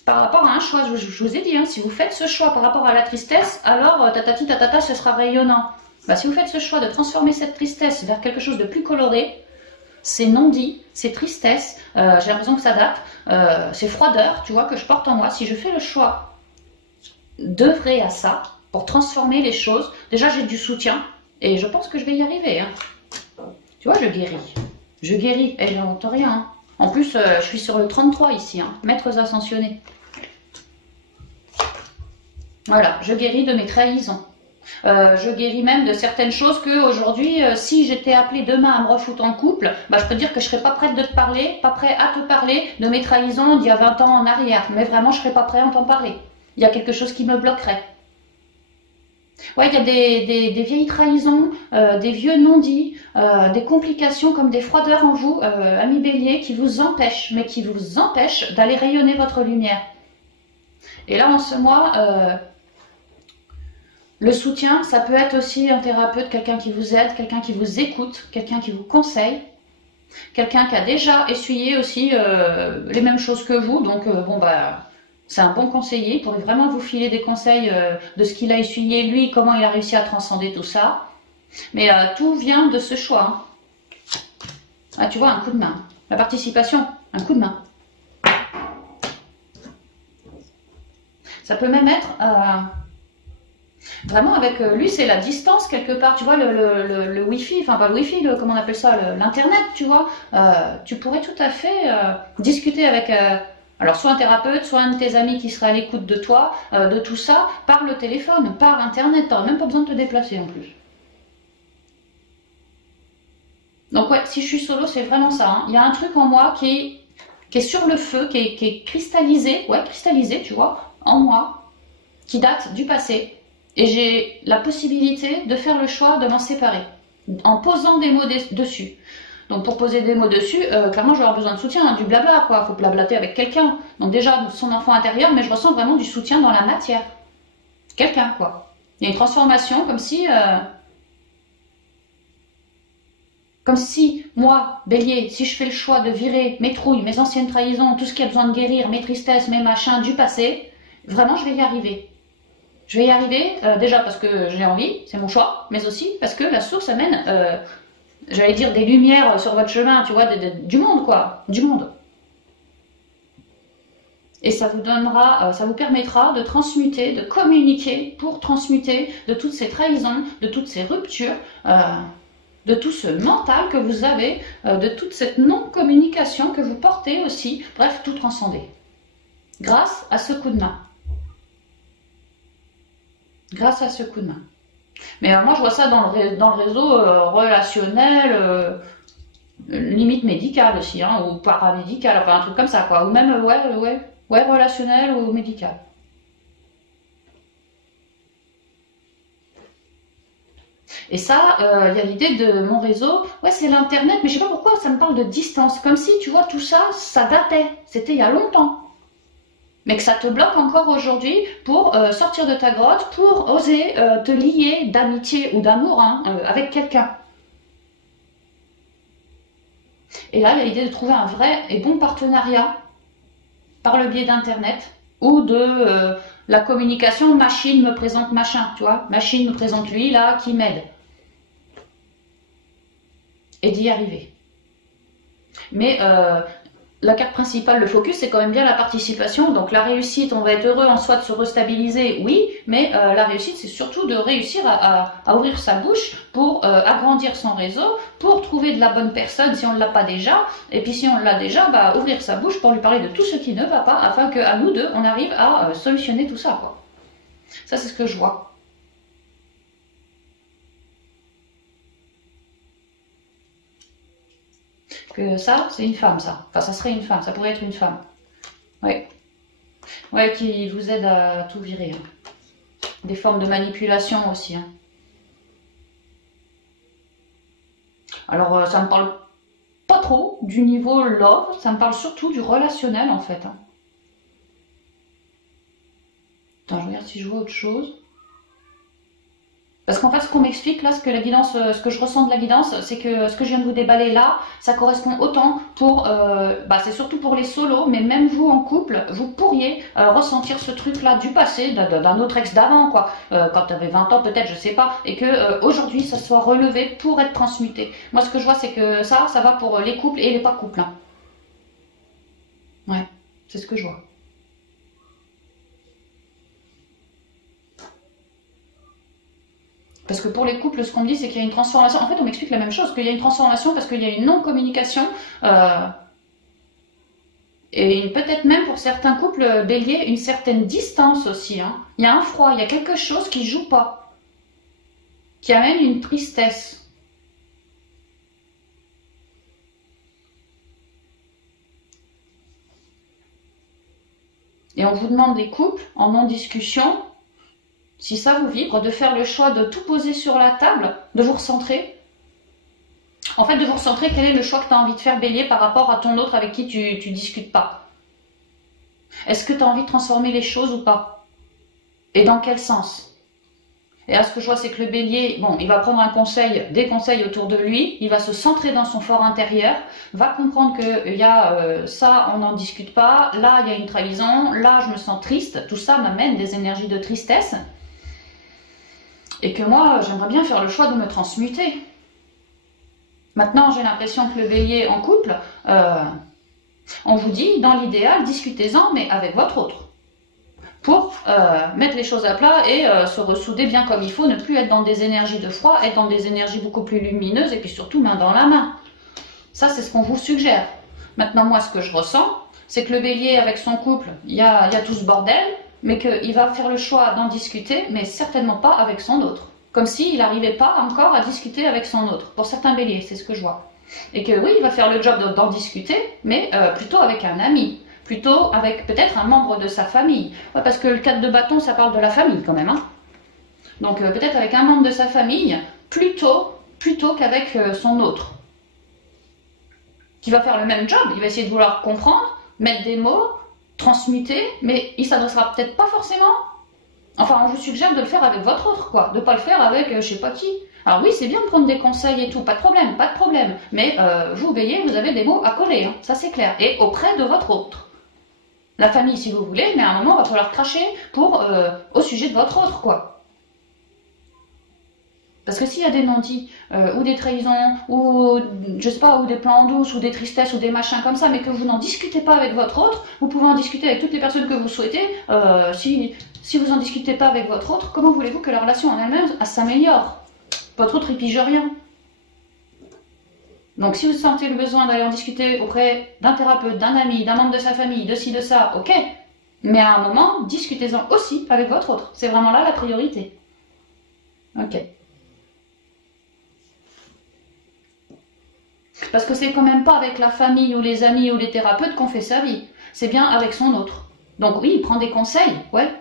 Par rapport à un choix, je vous ai dit, hein, si vous faites ce choix par rapport à la tristesse, alors tatati tatata, ce sera rayonnant. Si vous faites ce choix de transformer cette tristesse vers quelque chose de plus coloré, c'est non-dit, c'est tristesse, j'ai l'impression que ça date, c'est froideur, tu vois, que je porte en moi. Si je fais le choix d'œuvrer à ça, pour transformer les choses, déjà j'ai du soutien, et je pense que je vais y arriver. Hein. Tu vois, je guéris, et j'invente rien. Hein. En plus, je suis sur le 33 ici, hein, maîtres ascensionnés. Voilà, je guéris de mes trahisons. Je guéris même de certaines choses que aujourd'hui, si j'étais appelée demain à me refoutre en couple, bah, je peux dire que je serais pas prête de te parler, pas prête à te parler de mes trahisons d'il y a 20 ans en arrière. Mais vraiment, je serais pas prête à t'en parler. Il y a quelque chose qui me bloquerait. Ouais, il y a des vieilles trahisons, des vieux non-dits, des complications comme des froideurs en vous, amis bélier, qui vous empêchent, mais qui vous empêchent d'aller rayonner votre lumière. Et là, en ce mois, le soutien, ça peut être aussi un thérapeute, quelqu'un qui vous aide, quelqu'un qui vous écoute, quelqu'un qui vous conseille, quelqu'un qui a déjà essuyé aussi les mêmes choses que vous, donc bon bah... C'est un bon conseiller, il pourrait vraiment vous filer des conseils de ce qu'il a essuyé, lui, comment il a réussi à transcender tout ça. Mais tout vient de ce choix. Hein. Ah, tu vois, un coup de main. La participation, un coup de main. Ça peut même être... vraiment avec lui, c'est la distance quelque part. Tu vois, le Wi-Fi, enfin pas le Wi-Fi, comment on appelle ça, l'Internet, tu vois. Tu pourrais tout à fait discuter avec... alors, soit un thérapeute, soit un de tes amis qui serait à l'écoute de toi, de tout ça, par le téléphone, par Internet. Tu n'auras même pas besoin de te déplacer en plus. Donc ouais, si je suis solo, c'est vraiment ça. Hein. Il y a un truc en moi qui est sur le feu, qui est cristallisé, ouais, cristallisé, tu vois, en moi, qui date du passé. Et j'ai la possibilité de faire le choix de m'en séparer, en posant des mots dessus. Donc pour poser des mots dessus, clairement je vais avoir besoin de soutien, hein, du blabla quoi, faut blablater avec quelqu'un. Donc déjà son enfant intérieur, mais je ressens vraiment du soutien dans la matière. Quelqu'un quoi. Il y a une transformation comme si moi, bélier, si je fais le choix de virer mes trouilles, mes anciennes trahisons, tout ce qui a besoin de guérir, mes tristesses, mes machins du passé, vraiment je vais y arriver. Je vais y arriver déjà parce que j'ai envie, c'est mon choix, mais aussi parce que la source amène... j'allais dire des lumières sur votre chemin, tu vois, du monde, quoi, du monde. Et ça vous donnera, ça vous permettra de transmuter, de communiquer pour transmuter de toutes ces trahisons, de toutes ces ruptures, de tout ce mental que vous avez, de toute cette non-communication que vous portez aussi, bref, tout transcender. Grâce à ce coup de main. Grâce à ce coup de main. Mais moi, je vois ça dans le réseau relationnel, limite médical aussi, hein, ou paramédical, enfin un truc comme ça, quoi. Ou même, ouais, relationnel ou médical. Et ça, il y a l'idée de mon réseau, ouais, c'est l'Internet, mais je sais pas pourquoi ça me parle de distance. Comme si, tu vois, tout ça, ça datait. C'était il y a longtemps. Mais que ça te bloque encore aujourd'hui pour sortir de ta grotte, pour oser te lier d'amitié ou d'amour hein, avec quelqu'un. Et là, il y a l'idée de trouver un vrai et bon partenariat par le biais d'Internet ou de la communication machine me présente machin, tu vois, machine me présente lui là qui m'aide. Et d'y arriver. Mais la carte principale, le focus, c'est quand même bien la participation. Donc la réussite, on va être heureux en soi de se restabiliser, oui, mais la réussite, c'est surtout de réussir à ouvrir sa bouche pour agrandir son réseau, pour trouver de la bonne personne si on ne l'a pas déjà, et puis si on l'a déjà, bah, ouvrir sa bouche pour lui parler de tout ce qui ne va pas, afin qu'à nous deux, on arrive à solutionner tout ça, quoi. Ça, c'est ce que je vois. Que ça, c'est une femme, ça. Enfin, ça serait une femme, ça pourrait être une femme. Ouais. Ouais, qui vous aide à tout virer. Hein. Des formes de manipulation aussi. Hein. Alors, ça me parle pas trop du niveau love, ça me parle surtout du relationnel, en fait. Hein. Attends, je regarde si je vois autre chose. Parce qu'en fait, ce qu'on m'explique là, ce que je ressens de la guidance, c'est que ce que je viens de vous déballer là, ça correspond autant pour, c'est surtout pour les solos, mais même vous en couple, vous pourriez ressentir ce truc-là du passé, d'un autre ex d'avant, quoi, quand tu avais 20 ans peut-être, je sais pas, et que aujourd'hui, ça soit relevé pour être transmuté. Moi, ce que je vois, c'est que ça va pour les couples et les pas couples. Hein. Ouais, c'est ce que je vois. Parce que pour les couples, ce qu'on me dit, c'est qu'il y a une transformation. En fait, on m'explique la même chose, qu'il y a une transformation parce qu'il y a une non-communication Et peut-être même pour certains couples bélier, une certaine distance aussi. Hein. Il y a un froid, il y a quelque chose qui ne joue pas, qui amène une tristesse. Et on vous demande des couples en non-discussion, si ça vous vibre, de faire le choix de tout poser sur la table, de vous recentrer. En fait, de vous recentrer, quel est le choix que tu as envie de faire bélier par rapport à ton autre avec qui tu discutes pas? Est-ce que tu as envie de transformer les choses ou pas? Et dans quel sens? Et là, ce que je vois, c'est que le bélier, bon, il va prendre un conseil, des conseils autour de lui, il va se centrer dans son fort intérieur, va comprendre qu'il y a ça, on n'en discute pas, là, il y a une trahison, là, je me sens triste, tout ça m'amène des énergies de tristesse. Et que moi, j'aimerais bien faire le choix de me transmuter. Maintenant, j'ai l'impression que le bélier en couple, on vous dit, dans l'idéal, discutez-en, mais avec votre autre. Pour mettre les choses à plat et se ressouder bien comme il faut, ne plus être dans des énergies de froid, être dans des énergies beaucoup plus lumineuses et puis surtout main dans la main. Ça, c'est ce qu'on vous suggère. Maintenant, moi, ce que je ressens, c'est que le bélier avec son couple, il y a tout ce bordel, mais qu'il va faire le choix d'en discuter, mais certainement pas avec son autre. Comme s'il n'arrivait pas encore à discuter avec son autre. Pour certains béliers, c'est ce que je vois. Et que oui, il va faire le job d'en discuter, mais plutôt avec un ami. Plutôt avec peut-être un membre de sa famille. Ouais, parce que le 4 de bâton, ça parle de la famille quand même. Hein. Donc peut-être avec un membre de sa famille, plutôt qu'avec son autre. Qui va faire le même job, il va essayer de vouloir comprendre, mettre des mots, transmuter, mais il s'adressera peut-être pas forcément. Enfin, on vous suggère de le faire avec votre autre, quoi. De ne pas le faire avec je sais pas qui. Alors oui, c'est bien de prendre des conseils et tout, pas de problème, pas de problème. Mais vous bélier, vous avez des mots à coller, hein, ça c'est clair. Et auprès de votre autre. La famille si vous voulez, mais à un moment, il va falloir cracher pour, au sujet de votre autre, quoi. Parce que s'il y a des non-dits, ou des trahisons, ou je sais pas, ou des plans en douce, ou des tristesses, ou des machins comme ça, mais que vous n'en discutez pas avec votre autre, vous pouvez en discuter avec toutes les personnes que vous souhaitez. Si vous n'en discutez pas avec votre autre, comment voulez-vous que la relation en elle-même s'améliore? Votre autre, il pige rien. Donc si vous sentez le besoin d'aller en discuter auprès d'un thérapeute, d'un ami, d'un membre de sa famille, de ci, de ça, ok. Mais à un moment, discutez-en aussi avec votre autre. C'est vraiment là la priorité. Ok. Parce que c'est quand même pas avec la famille ou les amis ou les thérapeutes qu'on fait sa vie. C'est bien avec son autre. Donc oui, prends des conseils, ouais,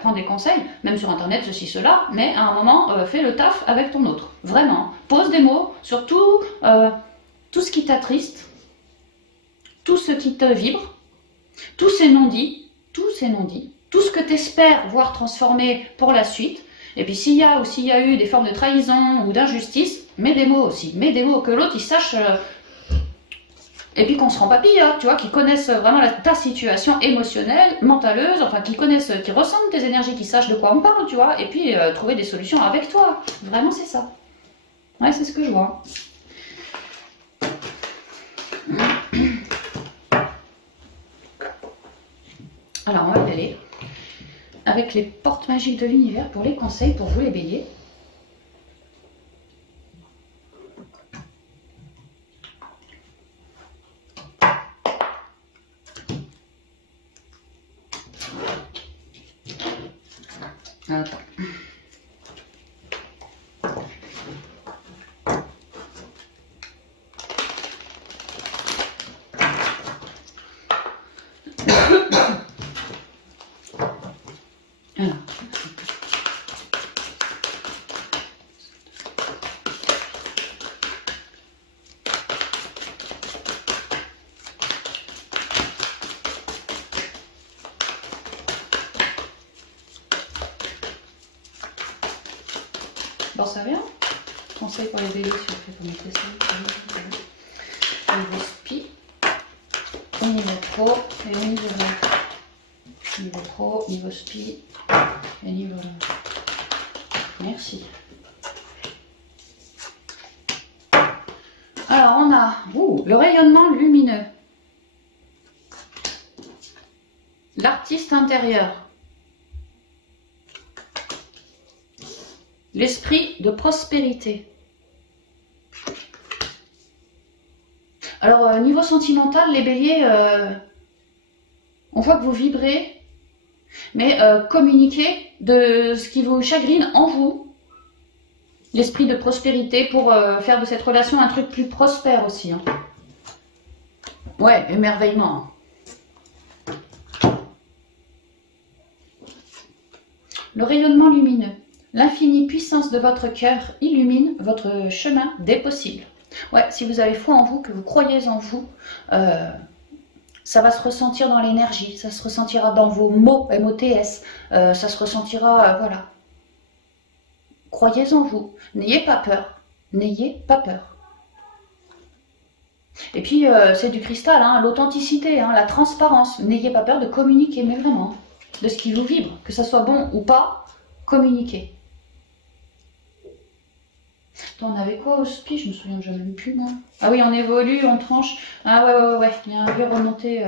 prends des conseils, même sur internet, ceci, cela, mais à un moment, fais le taf avec ton autre. Vraiment. Pose des mots sur tout ce qui t'attriste, tout ce qui te vibre, tous ces non-dits, tout ce que tu espères voir transformer pour la suite. Et puis s'il y a eu des formes de trahison ou d'injustice, mets des mots aussi, mets des mots que l'autre il sache, et puis qu'on se rend papille, hein, tu vois, qu'ils connaissent vraiment ta situation émotionnelle, mentaleuse, enfin qu'ils ressentent tes énergies, qu'ils sachent de quoi on parle, tu vois, et puis trouver des solutions avec toi. Vraiment c'est ça. Ouais, c'est ce que je vois. Alors on va y aller avec les portes magiques de l'univers pour les conseils pour vous les béliers. Attends. Bon, ça vient. Conseil pour les béliers, si on fait comme ça. Niveau spi, au niveau pro et au niveau bas. Niveau pro, niveau spi et niveau bas. Merci. Alors on a le rayonnement lumineux, l'artiste intérieur, l'esprit de prospérité. Alors niveau sentimental, les béliers, On voit que vous vibrez, mais communiquez de ce qui vous chagrine en vous. L'esprit de prospérité pour faire de cette relation un truc plus prospère aussi. Hein. Ouais, émerveillement. Le rayonnement lumineux. L'infinie puissance de votre cœur illumine votre chemin des possibles. Ouais, si vous avez foi en vous, que vous croyez en vous, ça va se ressentir dans l'énergie, ça se ressentira dans vos mots, M-O-T-S, ça se ressentira, voilà. Croyez en vous, n'ayez pas peur, n'ayez pas peur. Et puis, c'est du cristal, hein, l'authenticité, hein, la transparence, n'ayez pas peur de communiquer, mais vraiment, de ce qui vous vibre, que ça soit bon ou pas, communiquez. Attends, on avait quoi au spi? Je me souviens jamais plus, moi. Ah oui, on évolue, on tranche. Ah ouais. Il y a un vieux remonté.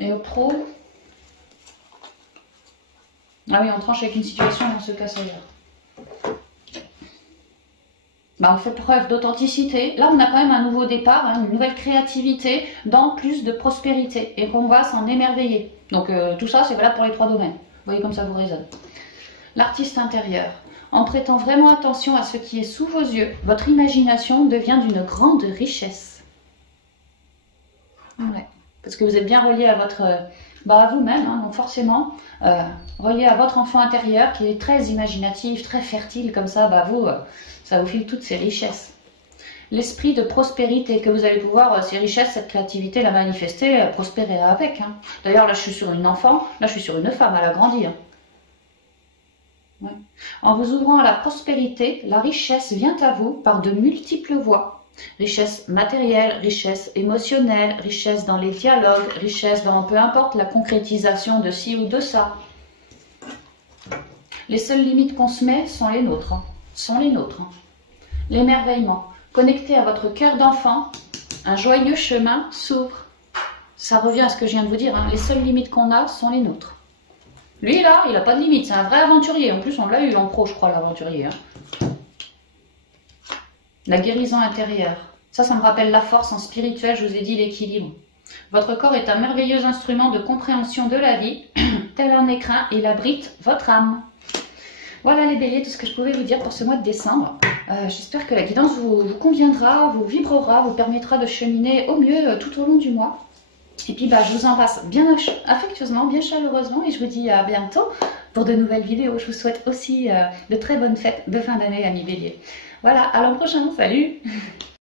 Et au pro. Ah oui, on tranche avec une situation, dans ce cas, ça ira. Bah, on fait preuve d'authenticité. Là, on a quand même un nouveau départ, hein, une nouvelle créativité, dans plus de prospérité. Et qu'on va s'en émerveiller. Donc, tout ça, c'est valable pour les 3 domaines. Vous voyez comme ça vous résonne. L'artiste intérieur. En prêtant vraiment attention à ce qui est sous vos yeux, votre imagination devient d'une grande richesse. Ouais, parce que vous êtes bien relié à votre, à vous-même, hein, donc forcément, relié à votre enfant intérieur qui est très imaginatif, très fertile, comme ça, ça vous file toutes ces richesses. L'esprit de prospérité que vous allez pouvoir, ces richesses, cette créativité, la manifester, prospérer avec. Hein. D'ailleurs, là, je suis sur une enfant, là, je suis sur une femme, elle a grandi. Hein. Ouais. En vous ouvrant à la prospérité, la richesse vient à vous par de multiples voies. Richesse matérielle, richesse émotionnelle, richesse dans les dialogues, richesse dans peu importe la concrétisation de ci ou de ça. Les seules limites qu'on se met sont les nôtres. Hein. Sont les nôtres. Hein. L'émerveillement. Connecté à votre cœur d'enfant, un joyeux chemin s'ouvre. Ça revient à ce que je viens de vous dire. Hein. Les seules limites qu'on a sont les nôtres. Lui, là, il n'a pas de limite, c'est un vrai aventurier. En plus, on l'a eu en pro, je crois, l'aventurier. Hein. La guérison intérieure. Ça me rappelle la force en spirituel, je vous ai dit l'équilibre. Votre corps est un merveilleux instrument de compréhension de la vie. Tel un écrin, il abrite votre âme. Voilà les béliers, tout ce que je pouvais vous dire pour ce mois de décembre. J'espère que la guidance vous conviendra, vous vibrera, vous permettra de cheminer au mieux tout au long du mois. Et puis je vous embrasse bien affectueusement, bien chaleureusement et je vous dis à bientôt pour de nouvelles vidéos. Je vous souhaite aussi de très bonnes fêtes de fin d'année, amis béliers. Voilà, à l'an prochain, salut!